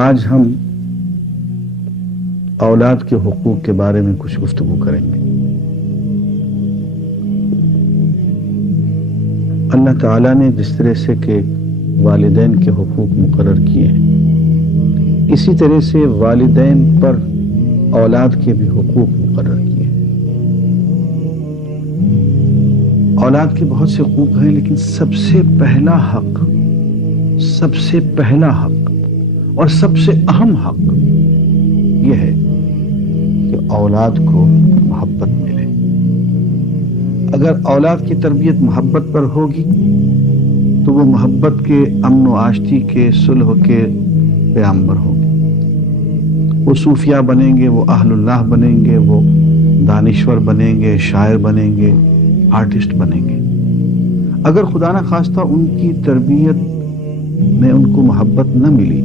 آج ہم اولاد کے حقوق کے بارے میں کچھ گفتگو کریں گے۔ اللہ تعالیٰ نے جس طرح سے کہ والدین کے حقوق مقرر کیے ہیں، اسی طرح سے والدین پر اولاد کے بھی حقوق مقرر کیے ہیں۔ اولاد کے بہت سے حقوق ہیں، لیکن سب سے پہلا حق اور سب سے اہم حق یہ ہے کہ اولاد کو محبت ملے۔ اگر اولاد کی تربیت محبت پر ہوگی تو وہ محبت کے، امن و آشتی کے، صلح کے پیغمبر ہوں گے۔ وہ صوفیاء بنیں گے، وہ اہل اللہ بنیں گے، وہ دانشور بنیں گے، شاعر بنیں گے، آرٹسٹ بنیں گے۔ اگر خدا نہ خواستہ ان کی تربیت میں ان کو محبت نہ ملی،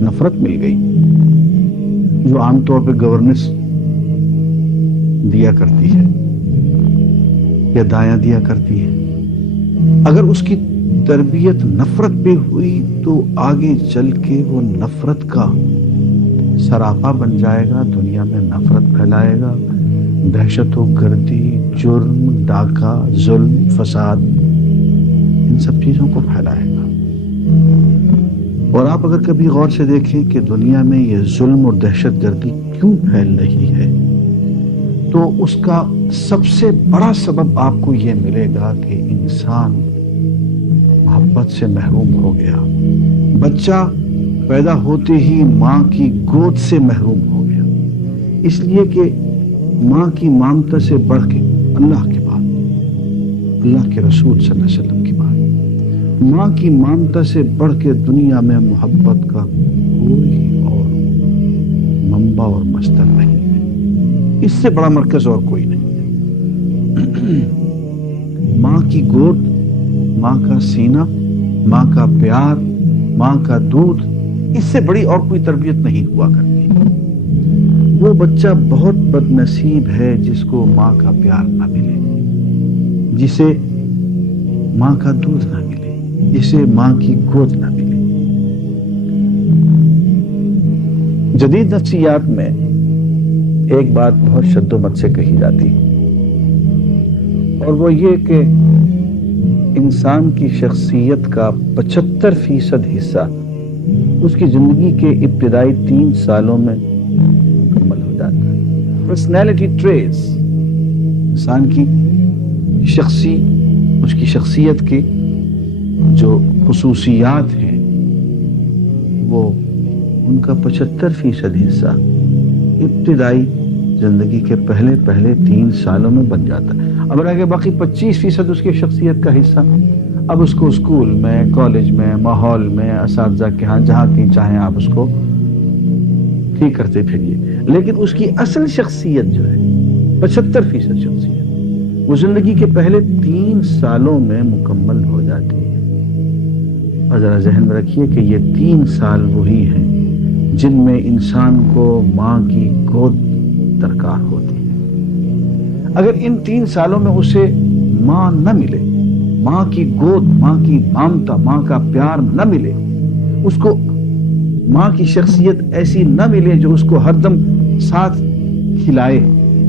نفرت مل گئی، جو عام طور پہ گورننس دیا کرتی ہے یا دایاں دیا کرتی ہے، اگر اس کی تربیت نفرت پہ ہوئی تو آگے چل کے وہ نفرت کا سراپا بن جائے گا، دنیا میں نفرت پھیلائے گا، دہشت و گردی، جرم، ڈاکہ، ظلم، فساد، ان سب چیزوں کو پھیلائے گا۔ اور آپ اگر کبھی غور سے دیکھیں کہ دنیا میں یہ ظلم اور دہشت گردی کیوں پھیل رہی ہے، تو اس کا سب سے بڑا سبب آپ کو یہ ملے گا کہ انسان محبت سے محروم ہو گیا۔ بچہ پیدا ہوتے ہی ماں کی گود سے محروم ہو گیا، اس لیے کہ ماں کی ممتا سے بڑھ کے اللہ کے بعد، اللہ کے رسول صلی اللہ علیہ وسلم کی بات، ماں کی ممتا سے بڑھ کے دنیا میں محبت کا کوئی اور منبع اور مصدر نہیں ہے، اس سے بڑا مرکز اور کوئی نہیں ہے۔ ماں کی گود، ماں کا سینہ، ماں کا پیار، ماں کا دودھ، اس سے بڑی اور کوئی تربیت نہیں ہوا کرتی۔ وہ بچہ بہت بد نصیب ہے جس کو ماں کا پیار نہ ملے، جسے ماں کا دودھ نہ ملے، جسے ماں کی گود نہ ملے۔ جدید نفسیات میں ایک بات بہت شد و مت سے کہی جاتی، اور وہ یہ کہ انسان کی شخصیت کا 75% حصہ اس کی زندگی کے ابتدائی 3 سالوں میں مکمل ہو جاتا ہے۔ پرسنالٹی ٹریٹس، انسان کی اس کی شخصیت کی جو خصوصیات ہیں، وہ ان کا 75% حصہ ابتدائی زندگی کے پہلے 3 سالوں میں بن جاتا ہے۔ اب رہ گیا باقی 25% اس کی شخصیت کا حصہ، اب اس کو اسکول میں، کالج میں، ماحول میں، اساتذہ کے ہاں، جہاں کہیں چاہیں آپ اس کو ٹھیک کرتے پھریے، لیکن اس کی اصل شخصیت جو ہے 75% شخصیت وہ زندگی کے پہلے 3 سالوں میں مکمل ہو جاتی ہے۔ اور ذرا ذہن میں رکھیے کہ یہ 3 سال وہی ہیں جن میں انسان کو ماں کی گود درکار ہوتی ہے۔ اگر ان 3 سالوں میں اسے ماں نہ ملے، ماں کی گود، ماں کی ممتا، ماں کا پیار نہ ملے، اس کو ماں کی شخصیت ایسی نہ ملے جو اس کو ہر دم ساتھ کھلائے،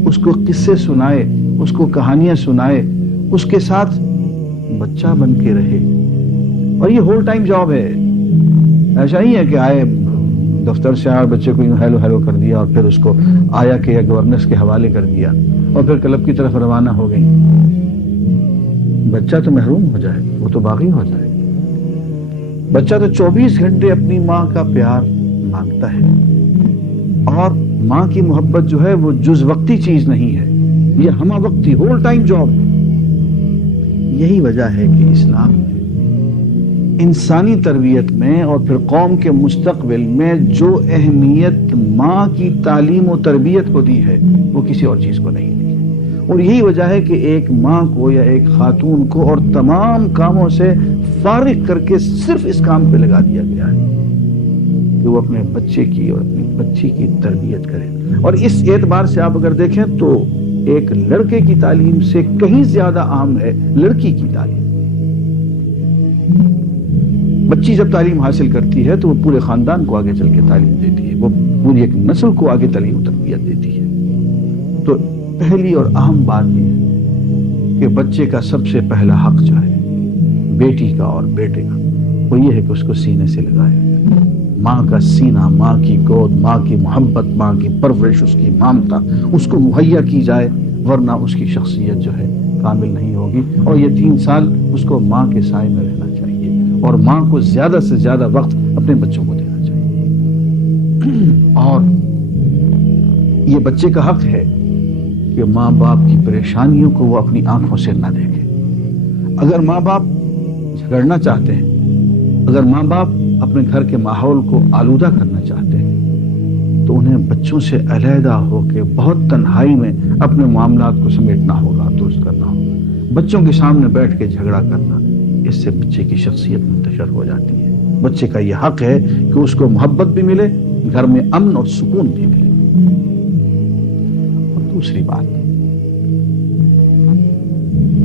اس کو قصے سنائے، اس کو کہانیاں سنائے، اس کے ساتھ بچہ بن کے رہے۔ اور یہ ہول ٹائم جاب ہے، ایسا نہیں ہے کہ آئے دفتر سے آئے بچے کو ہیلو ہیلو کر دیا اور پھر اس کو آیا کہ یا گورننس کے حوالے کر دیا اور پھر کلب کی طرف روانہ ہو گئی۔ بچہ تو محروم ہو جائے، وہ تو باغی ہو جائے۔ بچہ تو 24 گھنٹے اپنی ماں کا پیار مانگتا ہے، اور ماں کی محبت جو ہے وہ جز وقتی چیز نہیں ہے، یہ ہمہ وقتی، ہول ٹائم جاب۔ یہی وجہ ہے کہ اسلام میں انسانی تربیت میں اور پھر قوم کے مستقبل میں جو اہمیت ماں کی تعلیم و تربیت کو دی ہے وہ کسی اور چیز کو نہیں دی ہے۔ اور یہی وجہ ہے کہ ایک ماں کو یا ایک خاتون کو اور تمام کاموں سے فارغ کر کے صرف اس کام پہ لگا دیا گیا ہے کہ وہ اپنے بچے کی اور اپنی بچی کی تربیت کرے۔ اور اس اعتبار سے آپ اگر دیکھیں تو ایک لڑکے کی تعلیم سے کہیں زیادہ اہم ہے لڑکی کی تعلیم۔ بچی جب تعلیم حاصل کرتی ہے تو وہ پورے خاندان کو آگے چل کے تعلیم دیتی ہے، وہ پوری ایک نسل کو آگے تعلیم و تربیت دیتی ہے۔ تو پہلی اور اہم بات یہ ہے کہ بچے کا سب سے پہلا حق جو ہے بیٹی کا اور بیٹے کا، وہ یہ ہے کہ اس کو سینے سے لگایا جائے۔ ماں کا سینہ، ماں کی گود، ماں کی محبت، ماں کی پرورش، اس کی مامتا اس کو مہیا کی جائے، ورنہ اس کی شخصیت جو ہے کامل نہیں ہوگی۔ اور یہ 3 سال اس کو ماں کے سائے میں رہنا چاہیے اور ماں کو زیادہ سے زیادہ وقت اپنے بچوں کو دینا چاہیے۔ اور یہ بچے کا حق ہے کہ ماں باپ کی پریشانیوں کو وہ اپنی آنکھوں سے نہ دیکھے۔ اگر ماں باپ جھگڑنا چاہتے ہیں، اگر ماں باپ اپنے گھر کے ماحول کو آلودہ کرنا چاہتے ہیں، تو انہیں بچوں سے علیحدہ ہو کے بہت تنہائی میں اپنے معاملات کو سمیٹنا ہوگا، درست کرنا ہوگا۔ بچوں کے سامنے بیٹھ کے جھگڑا کرنا، اس سے بچے کی شخصیت منتشر ہو جاتی ہے۔ بچے کا یہ حق ہے کہ اس کو محبت بھی ملے، گھر میں امن اور سکون بھی ملے۔ اور دوسری بات،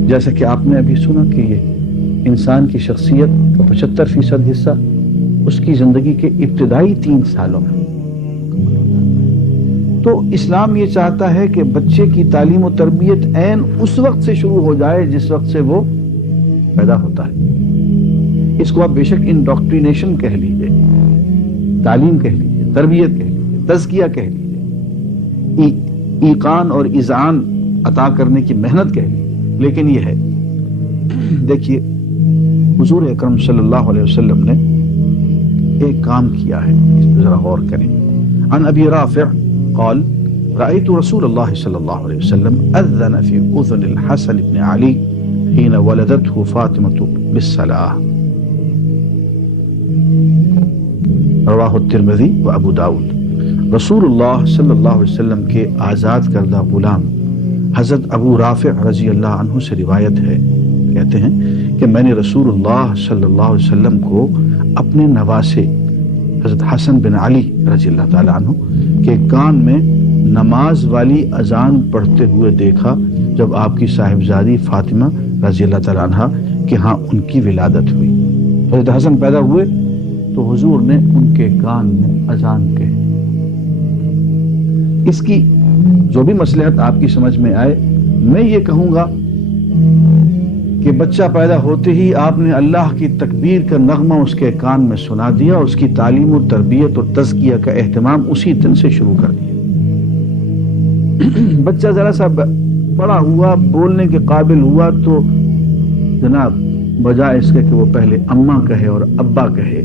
جیسا کہ آپ نے ابھی سنا کہ یہ انسان کی شخصیت کا 75% حصہ اس کی زندگی کے ابتدائی 3 سالوں میں مکمل ہو جاتا ہے۔ تو اسلام یہ چاہتا ہے کہ بچے کی تعلیم و تربیت عین اس وقت سے شروع ہو جائے جس وقت سے وہ پیدا ہوتا ہے۔ اس کو آپ بے شک انڈاکٹرینیشن کہہ لیجئے، تعلیم کہہ لیجئے، تربیت کہہ لیجئے، تزکیہ کہہ لیجئے، ایقان اور اذعان عطا کرنے کی محنت کہہ لیجئے، لیکن یہ ہے، دیکھیے حضور اکرم صلی اللہ علیہ وسلم نے ایک کام کیا ہے، اس پر ذرا غور کریں۔ عن ابی رافع قال رأيت رسول الله صلى الله عليه وسلم أذن في أذن الحسن بن علي حين ولدته فاطمة بالصلاة، رواہ الترمذی و ابو داؤد۔ رسول اللہ صلی اللہ علیہ وسلم کے آزاد کردہ غلام حضرت ابو رافع رضی اللہ عنہ سے روایت ہے، کہتے ہیں کہ میں نے رسول اللہ صلی اللہ علیہ وسلم کو اپنے نواسے حضرت حسن بن علی رضی اللہ تعالیٰ عنہ کے کان میں نماز والی اذان پڑھتے ہوئے دیکھا جب آپ کی صاحبزادی فاطمہ رضی اللہ تعالیٰ عنہ کہ ہاں ان کی ولادت ہوئی۔ حضرت حسن پیدا ہوئے تو حضور نے ان کے کان میں اذان کہی۔ اس کی جو بھی مصلحت آپ کی سمجھ میں آئے، میں یہ کہوں گا کہ بچہ پیدا ہوتے ہی آپ نے اللہ کی تکبیر کا نغمہ اس کے کان میں سنا دیا، اس کی تعلیم و تربیت اور تزکیہ کا اہتمام اسی دن سے شروع کر دیا۔ بچہ ذرا سا بڑا ہوا، بولنے کے قابل ہوا تو جناب بجائے اس کے کہ وہ پہلے اماں کہے اور ابا کہے،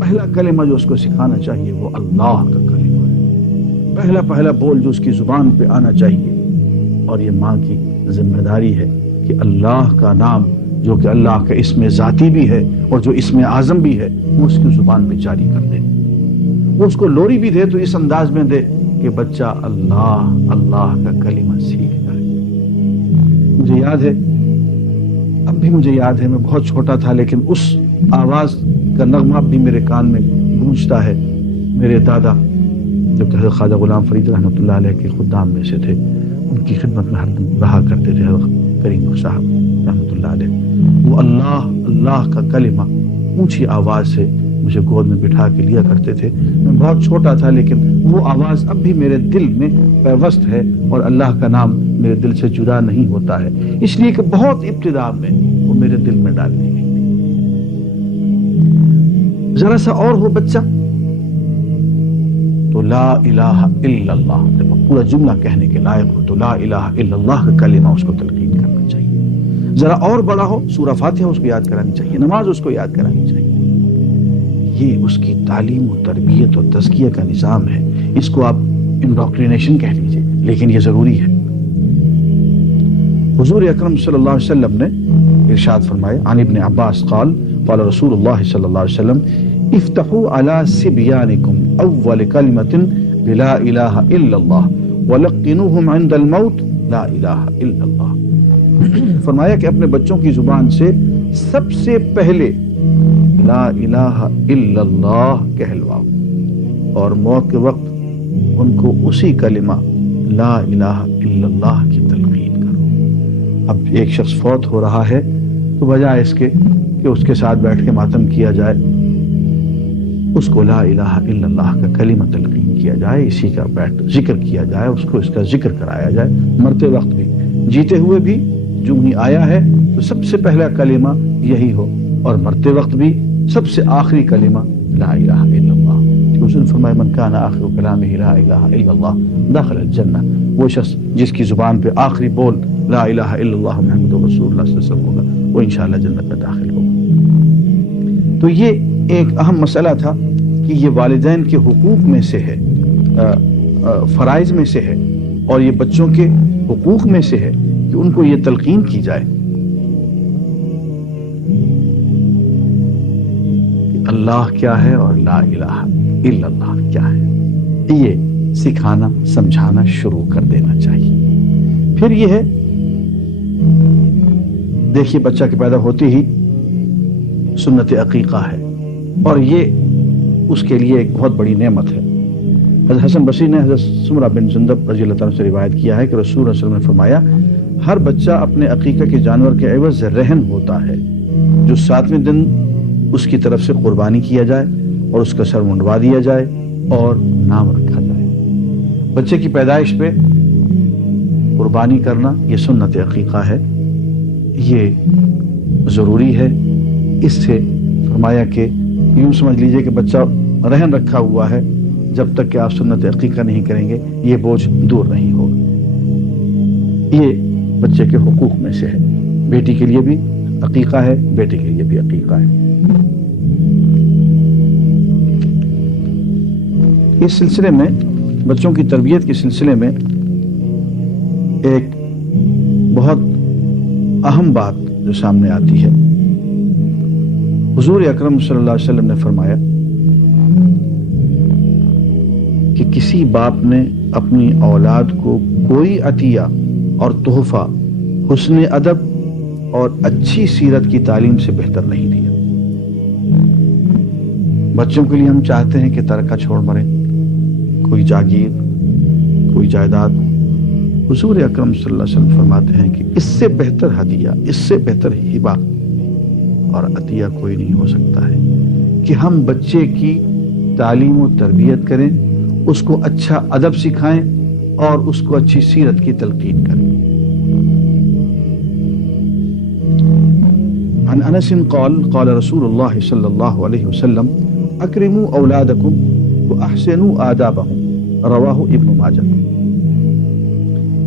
پہلا کلمہ جو اس کو سکھانا چاہیے وہ اللہ کا کلمہ ہے۔ پہلا بول جو اس کی زبان پہ آنا چاہیے، اور یہ ماں کی ذمہ داری ہے کہ اللہ کا نام جو کہ اللہ کا اسم ذاتی بھی ہے اور جو اسم اعظم بھی ہے وہ اس کی زبان پہ جاری کر دے۔ وہ اس کو لوری بھی دے تو اس انداز میں دے کہ بچہ اللہ کا کلمہ سیکھ جائے۔ مجھے یاد ہے، اب بھی مجھے یاد ہے، میں بہت چھوٹا تھا لیکن اس آواز کا نغمہ اب بھی میرے کان میں گونجتا ہے۔ میرے دادا جو کہ حضرت خواجہ غلام فرید رحمۃ اللہ علیہ کے خدام میں سے تھے، ان کی خدمت میں ہر دم رہا کرتے تھے حضرت کریم صاحب رحمۃ اللہ علیہ۔ وہ اللہ کا کلمہ اونچی آواز سے مجھے گود میں بٹھا کے لیا کرتے تھے۔ میں بہت چھوٹا تھا لیکن وہ آواز اب بھی میرے دل میں پیوست ہے اور اللہ کا نام میرے دل سے جدا نہیں ہوتا ہے، اس لیے کہ بہت ابتدا میں وہ میرے دل میں ڈال دی گئی تھی۔ ذرا سا اور ہو بچہ تو لا الہ الا اللہ، جب پورا جملہ کہنے کے لائق ہو تو لا الہ الا اللہ کا کلمہ اس کو تلقین کرنا چاہیے۔ ذرا اور بڑا ہو، سورہ فاتحہ اس کو یاد کرانی چاہیے، نماز اس کو یاد کرانی چاہیے۔ یہ اس کی تعلیم و تربیت اور تزکیہ کا نظام ہے۔ اس کو آپ انڈاکٹرینیشن کہہ لیجئے، لیکن یہ ضروری ہے۔ حضور اکرم صلی اللہ علیہ وسلم نے ارشاد فرمائے، عن ابن عباس قال قال رسول اللہ صلی اللہ علیہ وسلم افتحوا على صبيانكم اول كلمة بلا الہ الا اللہ ولقنوهم عند الموت لا الہ الا اللہ۔ فرمایا کہ اپنے بچوں کی زبان سے سب سے پہلے لا الہ الا اللہ کہلواؤ، اور موت کے وقت ان کو اسی کلمہ لا الہ الا اللہ کی تلقین کرو۔ اب ایک شخص فوت ہو رہا ہے تو بجائے اس کے کہ اس کے ساتھ بیٹھ کے ماتم کیا جائے، اس کو لا الہ الا اللہ کا کلمہ تلقین کیا جائے، اسی کا بیٹھ ذکر کیا جائے، اس کو اس کا ذکر کرایا جائے، مرتے وقت بھی جیتے ہوئے بھی جو ہی آیا ہے تو سب سے پہلا کلمہ یہی ہو، اور مرتے وقت بھی سب سے آخری کلمہ لا الہ الا اللہ۔ اس نے فرمایا من کان آخر کلامہ لا الہ الا اللہ دخل الجنہ، وہ شخص جس کی زبان پہ آخری بول لا الہ الا اللہ محمد رسول اللہ صلی اللہ علیہ وسلم ہوگا، وہ انشاءاللہ جنت میں داخل ہوگا۔ تو یہ ایک اہم مسئلہ تھا کہ یہ والدین کے حقوق میں سے ہے، فرائض میں سے ہے، اور یہ بچوں کے حقوق میں سے ہے کہ ان کو یہ تلقین کی جائے کہ اللہ کیا ہے اور لا الہ الا اللہ کیا ہے، یہ سکھانا سمجھانا شروع کر دینا چاہیے۔ پھر یہ ہے، دیکھیے بچہ کے پیدا ہوتے ہی سنت عقیقہ ہے، اور یہ اس کے لیے ایک بہت بڑی نعمت ہے۔ حضرت حسن بصری نے حضرت سمرہ بن جندب رضی اللہ تعالیٰ سے روایت کیا ہے کہ رسول اللہ صلی اللہ علیہ وسلم نے فرمایا ہر بچہ اپنے عقیقہ کے جانور کے عوض رہن ہوتا ہے، جو 7ویں دن اس کی طرف سے قربانی کیا جائے اور اس کا سر منڈوا دیا جائے اور نام رکھا جائے۔ بچے کی پیدائش پہ قربانی کرنا یہ سنت عقیقہ ہے، یہ ضروری ہے۔ اس سے فرمایا کہ یوں سمجھ لیجئے کہ بچہ رہن رکھا ہوا ہے، جب تک کہ آپ سنت عقیقہ نہیں کریں گے یہ بوجھ دور نہیں ہوگا۔ یہ بچے کے حقوق میں سے ہے، بیٹی کے لیے بھی عقیقہ ہے، بیٹے کے لیے بھی عقیقہ ہے۔ اس سلسلے میں بچوں کی تربیت کے سلسلے میں ایک بہت اہم بات جو سامنے آتی ہے، حضور اکرم صلی اللہ علیہ وسلم نے فرمایا کہ کسی باپ نے اپنی اولاد کو کوئی عطیہ اور تحفہ حسن ادب اور اچھی سیرت کی تعلیم سے بہتر نہیں دیا۔ بچوں کے لیے ہم چاہتے ہیں کہ ترکہ چھوڑ مریں، کوئی جاگیر، کوئی جائیداد۔ حضور اکرم صلی اللہ علیہ وسلم فرماتے ہیں کہ اس سے بہتر ہدیہ، اس سے بہتر ہبہ اور عطیہ کوئی نہیں ہو سکتا ہے کہ ہم بچے کی تعلیم و تربیت کریں، اس کو اچھا ادب سکھائیں اور اس کو اچھی سیرت کی تلقین کریں۔ عن انس قال قال رسول اللہ صلی اللہ علیہ وسلم اکرموا اولادکم واحسنوا آدابهم رواہ ابن ماجہ۔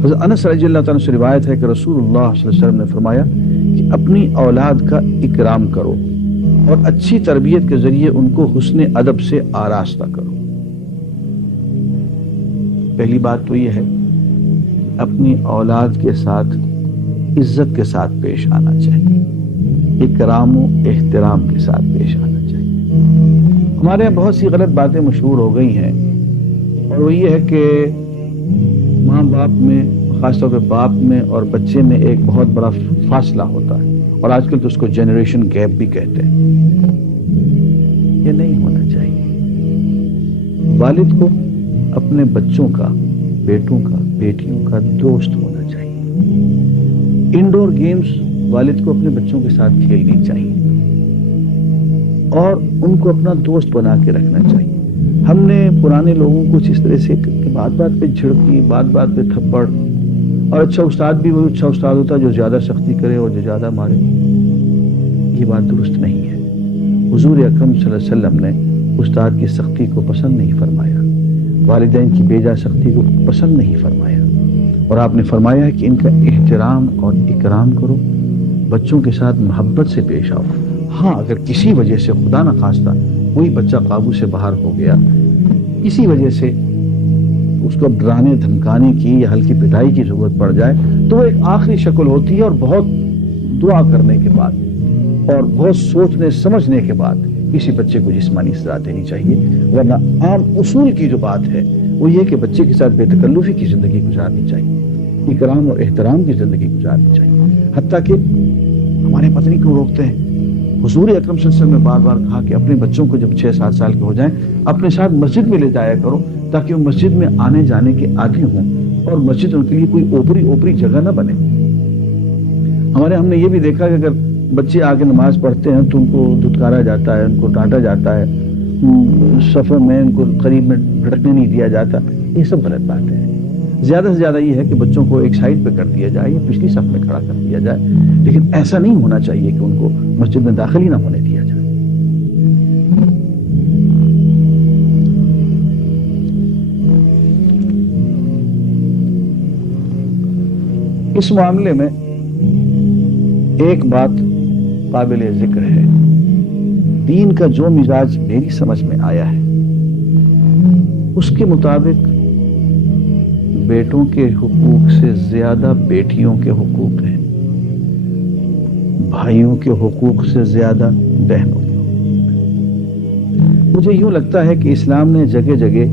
حضرت انس رضی اللہ تعالیٰ سے روایت ہے کہ رسول اللہ صلی اللہ علیہ وسلم نے فرمایا کہ اپنی اولاد کا اکرام کرو اور اچھی تربیت کے ذریعے ان کو حسن ادب سے آراستہ کرو۔ پہلی بات تو یہ ہے اپنی اولاد کے ساتھ عزت کے ساتھ پیش آنا چاہیے، اکرام و احترام کے ساتھ پیش آنا چاہیے۔ ہمارے یہاں بہت سی غلط باتیں مشہور ہو گئی ہیں، اور وہ یہ ہے کہ ماں باپ میں، خاص طور پہ باپ میں اور بچے میں ایک بہت بڑا فاصلہ ہوتا ہے، اور آج کل تو اس کو جنریشن گیپ بھی کہتے ہیں۔ یہ نہیں ہونا چاہیے۔ والد کو اپنے بچوں کا، بیٹوں کا، بیٹیوں کا دوست ہونا چاہیے۔ انڈور گیمز والد کو اپنے بچوں کے ساتھ کھیلنی چاہیے اور ان کو اپنا دوست بنا کے رکھنا چاہیے۔ ہم نے پرانے لوگوں کو اس طرح سے کہ بات بات پہ جھڑکی، بات بات پہ تھپڑ، اور اچھا استاد بھی وہی اچھا استاد ہوتا ہے جو زیادہ سختی کرے اور جو زیادہ مارے۔ یہ بات درست نہیں ہے۔ حضور اکرم صلی اللہ علیہ وسلم نے استاد کی سختی کو پسند نہیں فرمایا، والدین کی بیجا سختی کو پسند نہیں فرمایا، اور آپ نے فرمایا ہے کہ ان کا احترام اور اکرام کرو، بچوں کے ساتھ محبت سے پیش آؤ۔ ہاں اگر کسی وجہ سے خدا نخواستہ کوئی بچہ قابو سے باہر ہو گیا، کسی وجہ سے اس کو ڈرانے دھمکانے کی یا ہلکی پٹائی کی ضرورت پڑ جائے تو وہ ایک آخری شکل ہوتی ہے، اور بہت دعا کرنے کے بعد اور بہت سوچنے سمجھنے کے بعد کسی بچے کو جسمانی سزا دینی چاہیے، ورنہ عام اصول کی جو بات ہے وہ یہ کہ بچے کے ساتھ بے تکلفی کی زندگی گزارنی چاہیے، اکرام اور احترام کی زندگی گزارنی چاہیے۔ حتیٰ کہ ہمارے پتنی کو روکتے ہیں، حضور اکرم صلی اللہ علیہ وسلم نے بار بار کہا کہ اپنے بچوں کو جب 6-7 سال کے ہو جائیں اپنے ساتھ مسجد میں لے جایا کرو، تاکہ وہ مسجد میں آنے جانے کے عادی ہوں اور مسجد ان کے لیے کوئی اوپری جگہ نہ بنے۔ ہم نے یہ بھی دیکھا کہ اگر بچے آ کے نماز پڑھتے ہیں تو ان کو دھتکارا جاتا ہے، ان کو ڈانٹا جاتا ہے، صف میں ان کو قریب میں بھٹکنے نہیں دیا جاتا. یہ سب غلط بات ہے. زیادہ سے زیادہ یہ ہے کہ بچوں کو ایک سائڈ پہ کر دیا جائے یا پچھلی صف میں کھڑا کر دیا جائے، لیکن ایسا نہیں ہونا چاہیے کہ ان کو مسجد میں داخل ہی نہ ہونے دیا جائے. اس معاملے میں ایک بات قابل ذکر ہے. دین کا جو مزاج میری سمجھ میں آیا ہے اس کے مطابق بیٹوں کے حقوق سے زیادہ بیٹیوں کے حقوق ہیں، بھائیوں کے حقوق سے زیادہ بہنوں کے حقوق ہیں. مجھے یوں لگتا ہے کہ اسلام نے جگہ جگہ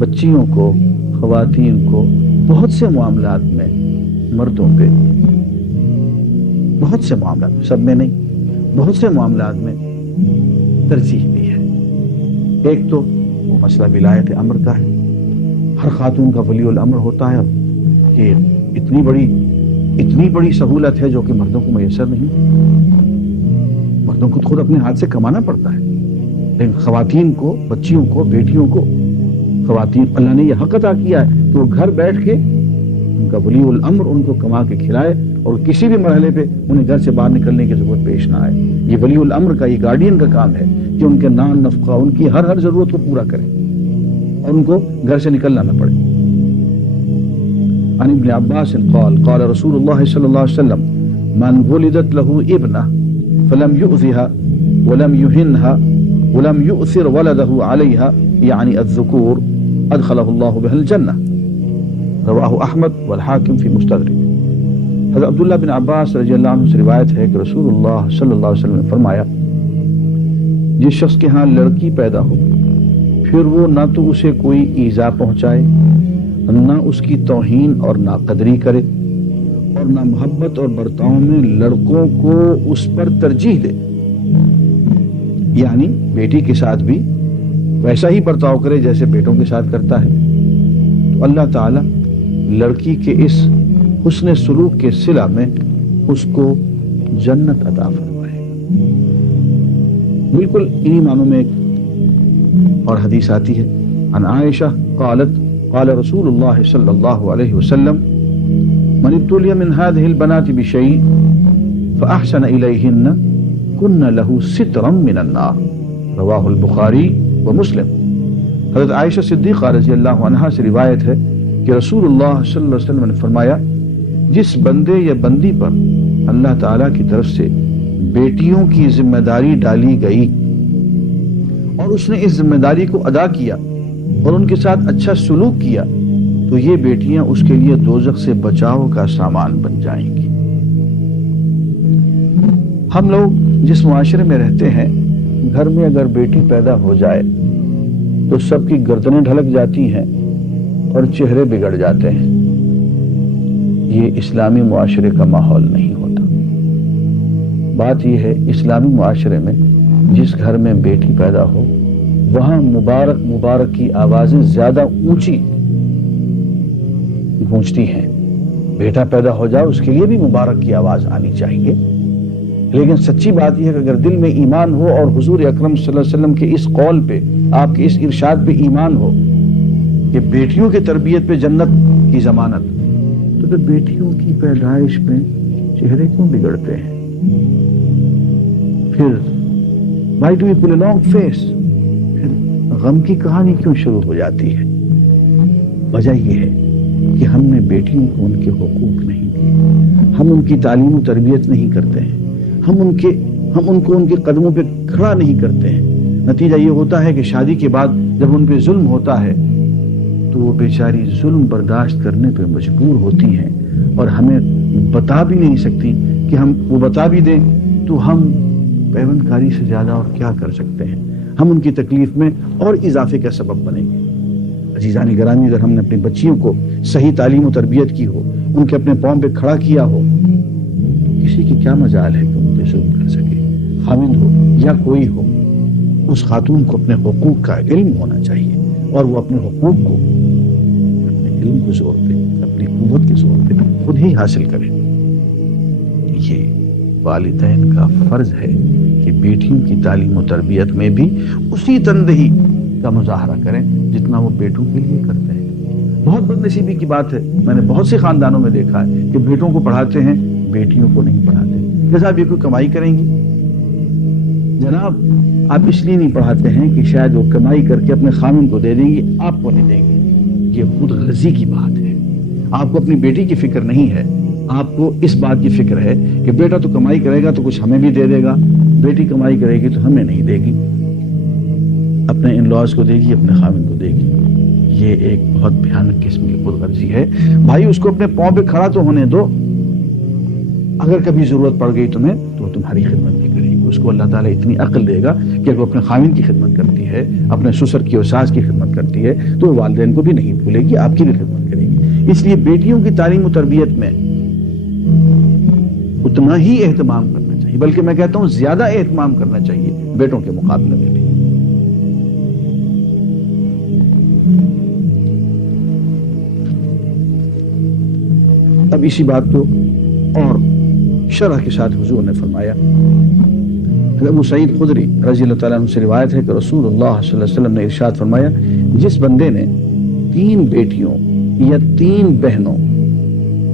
بچیوں کو، خواتین کو بہت سے معاملات میں مردوں پہ، بہت سے معاملات میں، سب میں نہیں، بہت سے معاملات میں ترجیح دی ہے. ایک تو وہ مسئلہ ولایت امر کا ہے. ہر خاتون کا ولی الامر ہوتا ہے. یہ اتنی بڑی سہولت ہے جو کہ مردوں کو میسر نہیں. مردوں کو خود اپنے ہاتھ سے کمانا پڑتا ہے، لیکن خواتین کو، بچیوں کو، بیٹیوں کو، خواتین اللہ نے یہ حق عطا کیا ہے کہ وہ گھر بیٹھ کے ان کا ولی الامر ان کو کما کے کھلائے اور کسی بھی مرحلے پہ انہیں گھر سے باہر نکلنے کی ضرورت پیش نہ آئے. یہ ولی الامر کا، یہ گارڈین کا کام ہے کہ ان کے نان نفقہ، ان کی ہر ضرورت کو پورا کرے اور ان کو گھر سے نکلنا نہ پڑے. عن ابن عباس قال رسول اللہ صلی اللہ علیہ وسلم من ولدت له ابنہ فلم يؤذها ولم يهنها ولم يؤثر ولده عليها يعني الذكور ادخله الله به الجنہ. رواہ احمد والحاکم فی مستدرک. حضرت عبداللہ بن عباس رضی اللہ عنہ سے روایت ہے کہ رسول اللہ صلی اللہ علیہ وسلم نے فرمایا، جس شخص کے ہاں لڑکی پیدا ہو پھر وہ نہ تو اسے کوئی ایذا پہنچائے، نہ اس کی توہین اور ناقدری کرے، اور نہ محبت اور برتاؤ میں لڑکوں کو اس پر ترجیح دے، یعنی بیٹی کے ساتھ بھی ویسا ہی برتاؤ کرے جیسے بیٹوں کے ساتھ کرتا ہے. تو اللہ تعالی لڑکی کے اس حسن سلوک کے صلہ میں اس کو جنت عطا فرمائے گا. بالکل انہی معنوں میں ایک اور حدیث آتی ہے. عن عائشہ قالت قال رسول اللہ صلی اللہ علیہ وسلم من ابتلی من هذه البنات بشيء فاحسن الیہن کن له سترا من النار. رواہ البخاری و مسلم. حضرت عائشہ صدیقہ رضی اللہ عنہا سے روایت ہے کہ رسول اللہ صلی اللہ علیہ وسلم نے فرمایا، جس بندے یا بندی پر اللہ تعالیٰ کی طرف سے بیٹیوں کی ذمہ داری ڈالی گئی اور اس نے اس ذمہ داری کو ادا کیا اور ان کے ساتھ اچھا سلوک کیا تو یہ بیٹیاں اس کے لیے دوزخ سے بچاؤ کا سامان بن جائیں گی. ہم لوگ جس معاشرے میں رہتے ہیں، گھر میں اگر بیٹی پیدا ہو جائے تو سب کی گردنیں ڈھلک جاتی ہیں اور چہرے بگڑ جاتے ہیں. یہ اسلامی معاشرے کا ماحول نہیں ہوتا. بات یہ ہے، اسلامی معاشرے میں جس گھر میں بیٹی پیدا ہو وہاں مبارک مبارک کی آوازیں زیادہ اونچی گونجتی ہیں. بیٹا پیدا ہو جائے اس کے لیے بھی مبارک کی آواز آنی چاہیے، لیکن سچی بات یہ ہے کہ اگر دل میں ایمان ہو اور حضور اکرم صلی اللہ علیہ وسلم کے اس قول پہ، آپ کے اس ارشاد پہ ایمان ہو کہ بیٹیوں کی تربیت پہ جنت کی ضمانت، تو پھر بیٹیوں کی پیدائش میں چہرے کیوں بگڑتے ہیں؟ پھر why do we pull a long face؟ پھر غم کی کہانی کیوں شروع ہو جاتی ہے؟ وجہ یہ ہے کہ ہم نے بیٹیوں کو ان کے حقوق نہیں دیے، ہم ان کی تعلیم و تربیت نہیں کرتے ہیں، ہم ان کو ان کے قدموں پہ کھڑا نہیں کرتے ہیں. نتیجہ یہ ہوتا ہے کہ شادی کے بعد جب ان پہ ظلم ہوتا ہے تو وہ بیچاری ظلم برداشت کرنے پہ مجبور ہوتی ہیں اور ہمیں بتا بھی نہیں سکتی کہ ہم وہ بتا بھی دیں تو ہم پیوند کاری سے زیادہ اور کیا کر سکتے ہیں. ہم ان کی تکلیف میں اور اضافے کا سبب بنیں گے. عزیزان گرامی، اگر ہم نے اپنی بچیوں کو صحیح تعلیم و تربیت کی ہو، ان کے اپنے پاؤں پہ کھڑا کیا ہو، کسی کی کیا مجال ہے کہ ان پہ ظلم کر سکے؟ خاوند ہو یا کوئی ہو، اس خاتون کو اپنے حقوق کا علم ہونا چاہیے اور وہ اپنے حقوق کو اپنے علم کے زور پہ، اپنی قوت کے زور پہ خود ہی حاصل کرے. یہ والدین کا فرض ہے کہ بیٹیوں کی تعلیم و تربیت میں بھی اسی تندہی کا مظاہرہ کریں جتنا وہ بیٹوں کے لیے کرتے ہیں۔ بہت بد نصیبی کی بات ہے، میں نے بہت سے خاندانوں میں دیکھا ہے کہ بیٹوں کو پڑھاتے ہیں، بیٹیوں کو نہیں پڑھاتے۔ کہ صاحب یہ کوئی کمائی کریں گی؟ جناب آپ اس لیے نہیں پڑھاتے ہیں کہ شاید وہ کمائی کر کے اپنے خامن کو دے دیں گی، آپ کو نہیں دیں گی۔ یہ خود غرضی کی بات ہے۔ آپ کو اپنی بیٹی کی فکر نہیں ہے، آپ کو اس بات کی فکر ہے کہ بیٹا تو کمائی کرے گا تو کچھ ہمیں بھی دے دے گا، بیٹی کمائی کرے گی تو ہمیں نہیں دے گی، اپنے ان لاز کو دے گی، اپنے خامن کو دے گی۔ یہ ایک بہت بھیانک قسم کی خود غرضی ہے۔ بھائی اس کو اپنے پاؤں پہ کھڑا تو ہونے دو، اگر کبھی ضرورت پڑ گئی تمہیں تو وہ تمہاری خدمت بھی کرے گی۔ اس کو اللہ تعالیٰ اتنی عقل دے گا کہ اگر وہ اپنے خامن کی خدمت کرتی ہے، اپنے سسر کی اور ساس کی خدمت کرتی ہے تو وہ والدین کو بھی نہیں بھولے گی، آپ کی بھی خدمت کرے گی۔ اس لیے بیٹیوں کی تعلیم و تربیت میں اتنا ہی اہتمام کرنا چاہیے، بلکہ میں کہتا ہوں زیادہ اہتمام کرنا چاہیے بیٹوں کے مقابلے میں بھی۔ اب اسی بات کو اور شرح کے ساتھ حضور نے فرمایا، ابو سعید خدری رضی اللہ تعالیٰ عنہ سے روایت ہے کہ رسول اللہ صلی اللہ علیہ وسلم نے ارشاد فرمایا، جس بندے نے 3 بیٹیوں یا 3 بہنوں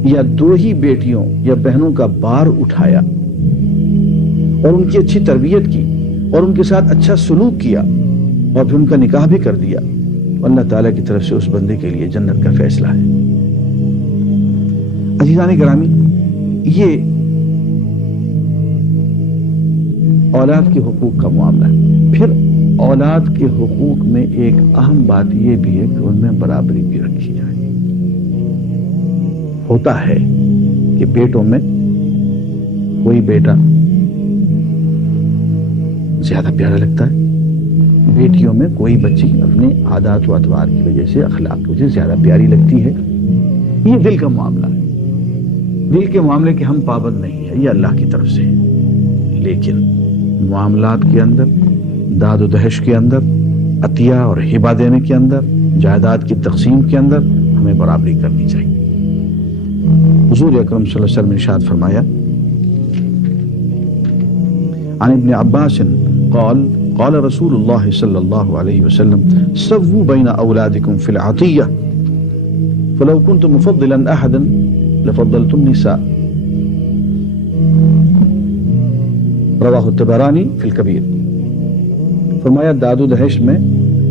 یا 2 ہی بیٹیوں یا بہنوں کا بار اٹھایا اور ان کی اچھی تربیت کی اور ان کے ساتھ اچھا سلوک کیا اور پھر ان کا نکاح بھی کر دیا، اللہ تعالیٰ کی طرف سے اس بندے کے لیے جنت کا فیصلہ ہے۔ عزیزان گرامی، یہ اولاد کے حقوق کا معاملہ ہے۔ پھر اولاد کے حقوق میں ایک اہم بات یہ بھی ہے کہ ان میں برابری بھی رکھی جائے۔ ہوتا ہے کہ بیٹوں میں کوئی بیٹا زیادہ پیارا لگتا ہے، بیٹیوں میں کوئی بچی اپنے عادات و اطوار کی وجہ سے، اخلاق کی وجہ سے زیادہ پیاری لگتی ہے۔ یہ دل کا معاملہ ہے، دل کے معاملے کے ہم پابند نہیں ہیں، یہ اللہ کی طرف سے ہے۔ لیکن معاملات کے اندر، داد و دہش کے اندر، عطیہ اور ہبہ دینے کے اندر، جائیداد کی تقسیم کے اندر ہمیں برابری کرنی چاہیے۔ حضور اکرم صلی اللہ علیہ وسلم نے ارشاد فرمایا، عن ابن عباس قال قال رسول اللہ صلی اللہ علیہ وسلم سووا بین اولادکم فی العطیہ فلو كنت مفضلا احدا لفضلت النساء، رواہ الطبرانی فی الکبیر۔ فرمایا داد و دہش میں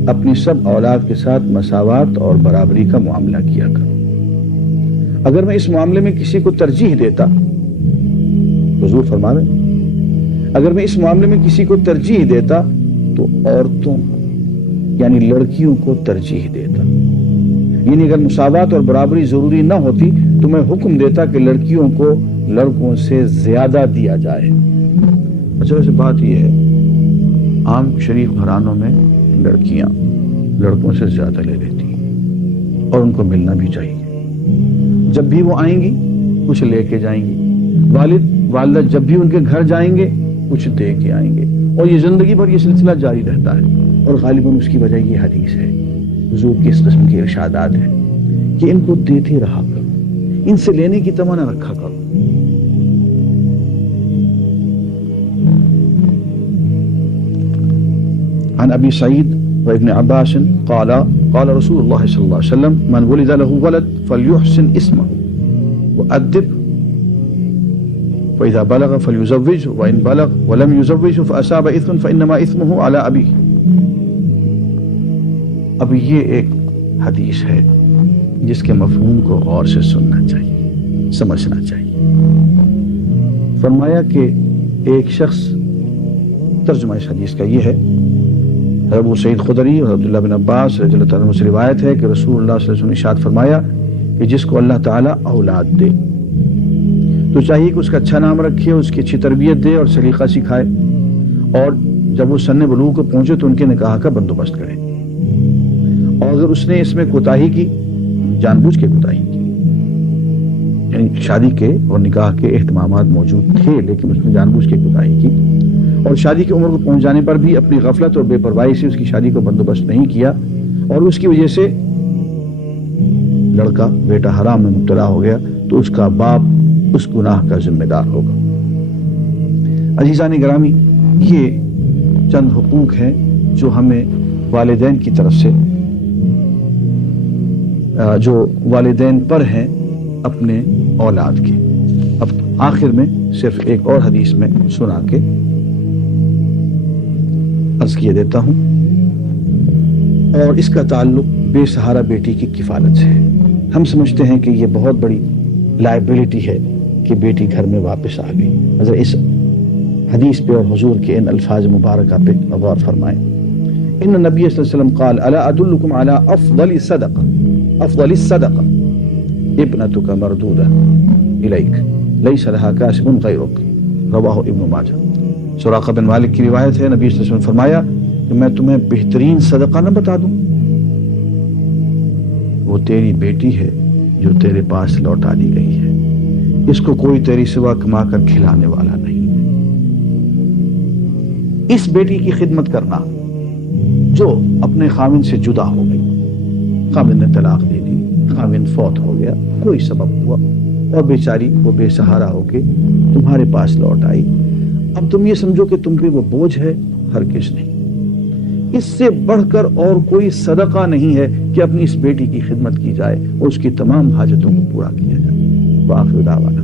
اپنی سب اولاد کے ساتھ مساوات اور برابری کا معاملہ کیا کرو۔ اگر میں اس معاملے میں کسی کو ترجیح دیتا، حضور فرما رہے ہیں، اگر میں اس معاملے میں کسی کو ترجیح دیتا تو عورتوں یعنی لڑکیوں کو ترجیح دیتا، یعنی اگر مساوات اور برابری ضروری نہ ہوتی تو میں حکم دیتا کہ لڑکیوں کو لڑکوں سے زیادہ دیا جائے۔ اچھا ویسے بات یہ ہے، عام شریف گھرانوں میں لڑکیاں لڑکوں سے زیادہ لے لیتی ہیں اور ان کو ملنا بھی چاہیے۔ جب بھی وہ آئیں گی کچھ لے کے جائیں گی، والد والدہ جب بھی ان کے گھر جائیں گے کچھ دے کے آئیں گے، اور یہ زندگی بھر یہ سلسلہ جاری رہتا ہے۔ اور غالباً اس کی وجہ یہ حدیث ہے، حضور کی اس قسم کے ارشادات ہیں کہ ان کو دیتے رہا کرو، ان سے لینے کی تمنا رکھا کرو۔ عن ابی سعید وابن عباس قال قال رسول الله صلى الله عليه وسلم من ولد له ولد فليحسن اسمه وأدب فإذا بلغ فليزوجه وإن بلغ ولم يزوجه فأصاب إثم فإنما إثمه على أبيه۔ اب یہ ایک حدیث ہے جس کے مفہوم کو غور سے سننا چاہیے، سمجھنا چاہیے۔ فرمایا کہ ایک شخص، ترجمہ اس حدیث کا یہ ہے، ابو سعید خدری اور عبداللہ بن عباس رضی اللہ تعالیٰ عنہ سے روایت ہے کہ رسول اللہ صلی اللہ علیہ وسلم نے ارشاد فرمایا کہ جس کو اللہ تعالیٰ اولاد دے تو چاہیے کہ اس کا اچھا نام رکھے، اس کی اچھی تربیت دے اور سلیقہ سکھائے، اور جب وہ سن بلوغ کو پہنچے تو ان کے نکاح کا بندوبست کرے، اور اگر اس نے اس میں کوتاہی کی، جان بوجھ کے کوتاہی کی، یعنی شادی کے اور نکاح کے اہتمامات موجود تھے لیکن اس نے جان بوجھ کے کوتاہی کی، اور شادی کی عمر کو پہنچ جانے پر بھی اپنی غفلت اور بے پرواہی سے اس کی شادی کو بندوبست نہیں کیا، اور اس کی وجہ سے لڑکا بیٹا حرام میں مبتلا ہو گیا، تو اس کا باپ اس گناہ کا ذمہ دار ہوگا۔ عزیزان گرامی، یہ چند حقوق ہیں جو ہمیں والدین کی طرف سے، جو والدین پر ہیں اپنے اولاد کے. اب آخر میں صرف ایک اور حدیث میں سنا کے عرض کیے دیتا ہوں، اور اس کا تعلق بے سہارا بیٹی کی کفالت سے ہے. ہم سمجھتے ہیں کہ یہ بہت بڑی لائبلٹی ہے کہ بیٹی گھر میں واپس آ گئی. حضرت اس حدیث پہ اور حضور کے ان الفاظ مبارکہ پہ غور فرمائیں. ان نبی صلی اللہ علیہ وسلم قال الا ادلکم علی افضل الصدقہ ابنتک مردودہ الیک لیس لها کاسب غیرک، رواہ ابن ماجہ. سراقہ بن مالک کی روایت ہے، نبی صلی اللہ علیہ وسلم فرمایا کہ میں تمہیں بہترین صدقہ نہ بتا دوں؟ وہ تیری بیٹی ہے جو تیرے پاس لوٹا دی گئی ہے، اس کو کوئی تیری سوا کما کر کھلانے والا نہیں. اس بیٹی کی خدمت کرنا جو اپنے خاوند سے جدا ہو گئی، خاوند نے طلاق دے دی، خاوند فوت ہو گیا، کوئی سبب ہوا اور بیچاری وہ بے سہارا ہو کے تمہارے پاس لوٹ آئی. اب تم یہ سمجھو کہ تم پہ وہ بوجھ ہے، ہرگز نہیں. اس سے بڑھ کر اور کوئی صدقہ نہیں ہے کہ اپنی اس بیٹی کی خدمت کی جائے اور اس کی تمام حاجتوں کو پورا کیا جائے. وآخر دعوانا